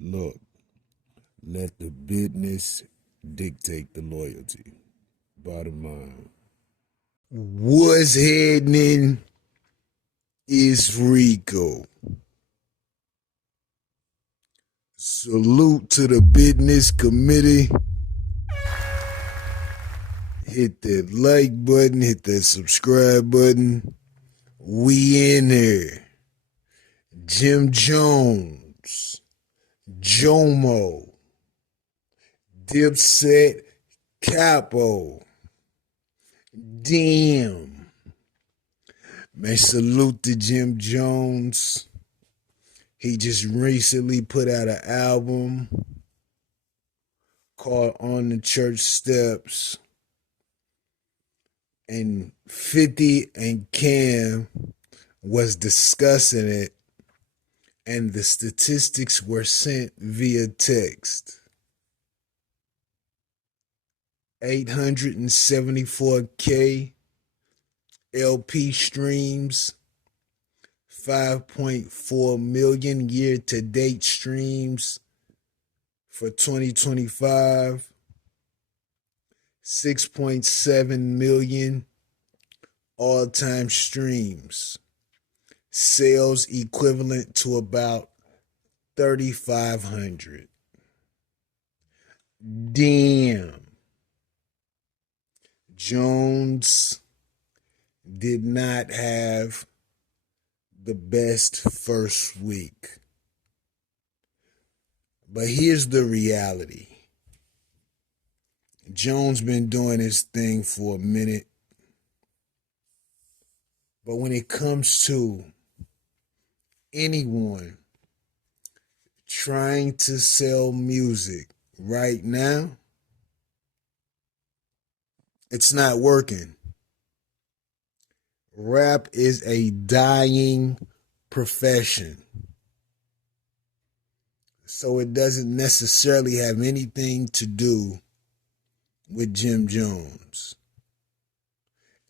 Look, let the business dictate the loyalty. Bottom line. What's happening is Rico. Salute to the business committee. Hit that like button, hit that subscribe button. We in there. Jim Jones, Jomo, Dipset, Capo. Damn. Man, salute to Jim Jones. He just recently put out an album called On the Church Steps. And 50 and Cam was discussing it, and the statistics were sent via text. 874K LP streams, 5.4 million year-to-date streams for 2025, 6.7 million all-time streams, sales equivalent to about 3,500. Damn. Jones did not have the best first week. But here's the reality. Jones been doing his thing for a minute. But when it comes to anyone trying to sell music right now, it's not working. Rap is a dying profession. So it doesn't necessarily have anything to do with Jim Jones.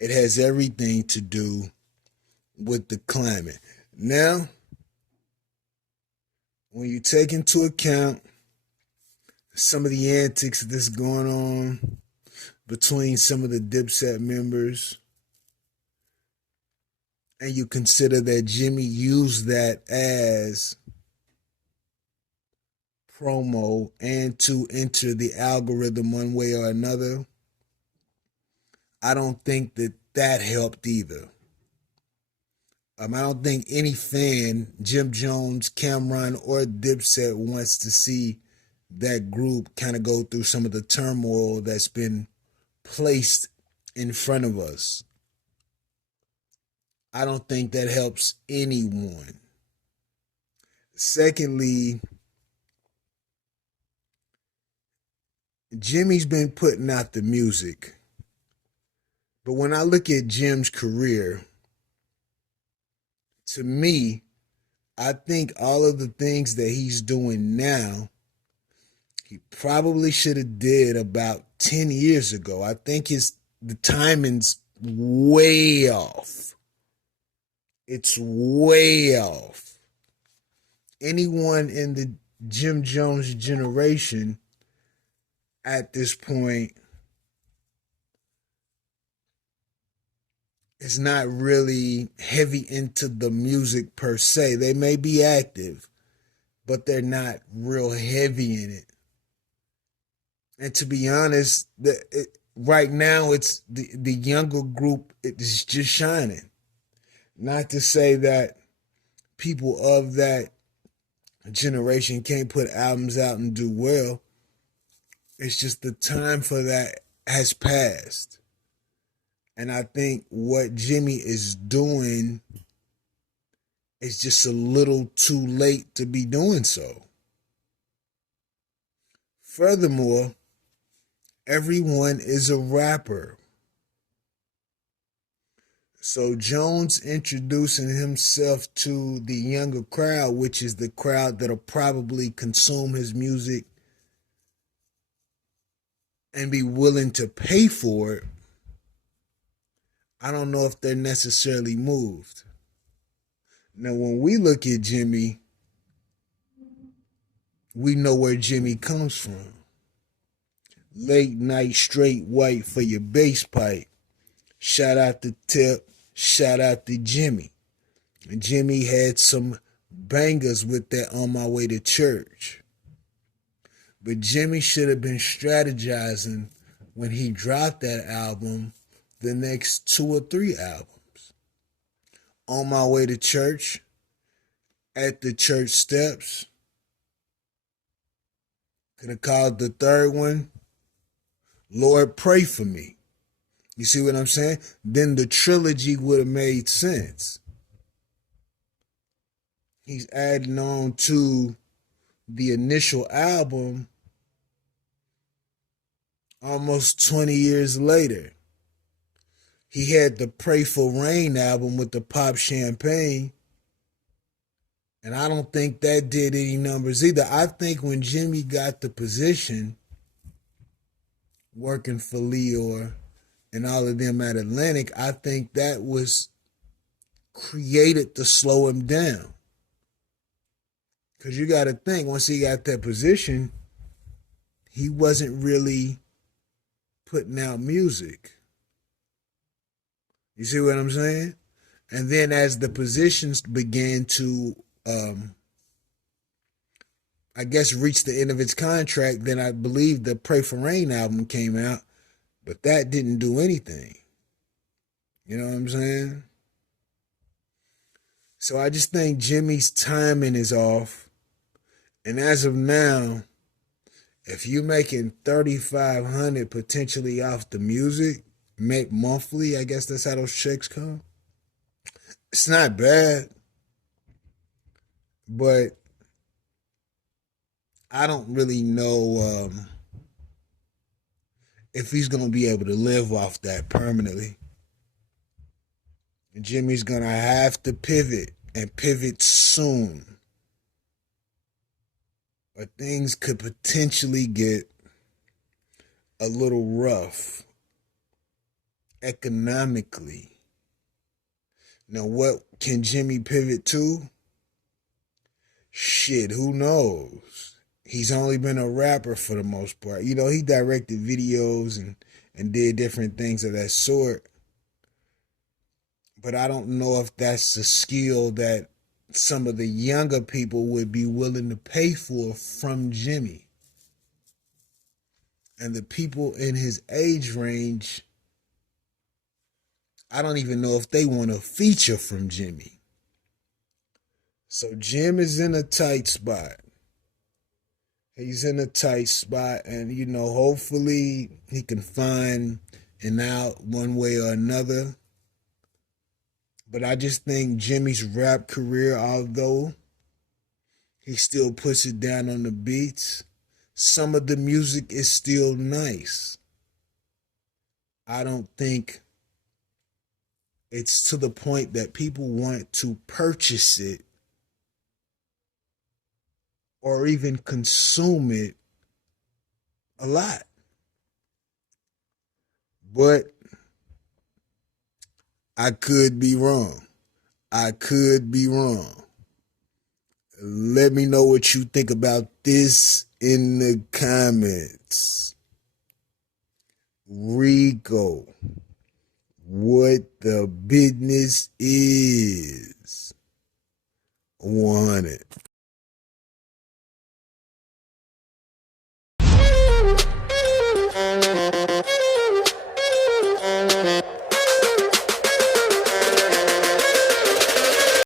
It has everything to do with the climate. Now, when you take into account some of the antics that's going on between some of the Dipset members, and you consider that Jimmy used that as promo and to enter the algorithm one way or another, I don't think that helped either. I don't think any fan, Jim Jones, Cameron, or Dipset, wants to see that group kind of go through some of the turmoil that's been placed in front of us. I don't think that helps anyone. Secondly, Jimmy's been putting out the music. But when I look at Jim's career, to me, I think all of the things that he's doing now, he probably should have did about 10 years ago. I think the timing's way off. It's way off. Anyone in the Jim Jones generation at this point is not really heavy into the music per se. They may be active, but they're not real heavy in it. And to be honest, right now it's the younger group is just shining. Not to say that people of that generation can't put albums out and do well. It's just the time for that has passed. And I think what Jimmy is doing is just a little too late to be doing so. Furthermore, everyone is a rapper. So Jones introducing himself to the younger crowd, which is the crowd that'll probably consume his music and be willing to pay for it, I don't know if they're necessarily moved. Now, when we look at Jimmy, we know where Jimmy comes from. Late night straight white for your bass pipe. Shout out to Tip. Shout out to Jimmy. Jimmy had some bangers with that On My Way to Church. But Jimmy should have been strategizing when he dropped that album the next 2 or 3 albums. On My Way to Church, At the Church Steps. Could have called the third one, Lord Pray For Me. You see what I'm saying? Then the trilogy would have made sense. He's adding on to the initial album almost 20 years later. He had the Pray for Rain album with the Pop Champagne, and I don't think that did any numbers either. I think when Jimmy got the position working for Leor and all of them at Atlantic, I think that was created to slow him down. Because you got to think, once he got that position, he wasn't really putting out music. You see what I'm saying? And then as the positions began to, I guess, reach the end of its contract, then I believe the Pray for Rain album came out, but that didn't do anything. You know what I'm saying? So I just think Jimmy's timing is off. And as of now, if you're making $3,500 potentially off the music, make monthly, I guess that's how those checks come. It's not bad, but I don't really know if he's going to be able to live off that permanently. And Jimmy's going to have to pivot and pivot soon, or things could potentially get a little rough economically. Now, what can Jimmy pivot to? Shit, who knows? He's only been a rapper for the most part. You know, he directed videos and did different things of that sort. But I don't know if that's a skill that some of the younger people would be willing to pay for from Jimmy. And the people in his age range, I don't even know if they want a feature from Jimmy. So Jim is in a tight spot. He's in a tight spot, and, you know, hopefully he can find an out one way or another. But I just think Jimmy's rap career, although he still puts it down on the beats, some of the music is still nice. I don't think it's to the point that people want to purchase it or even consume it a lot. But I could be wrong. I could be wrong. Let me know what you think about this in the comments. Rico, what the business is. 100.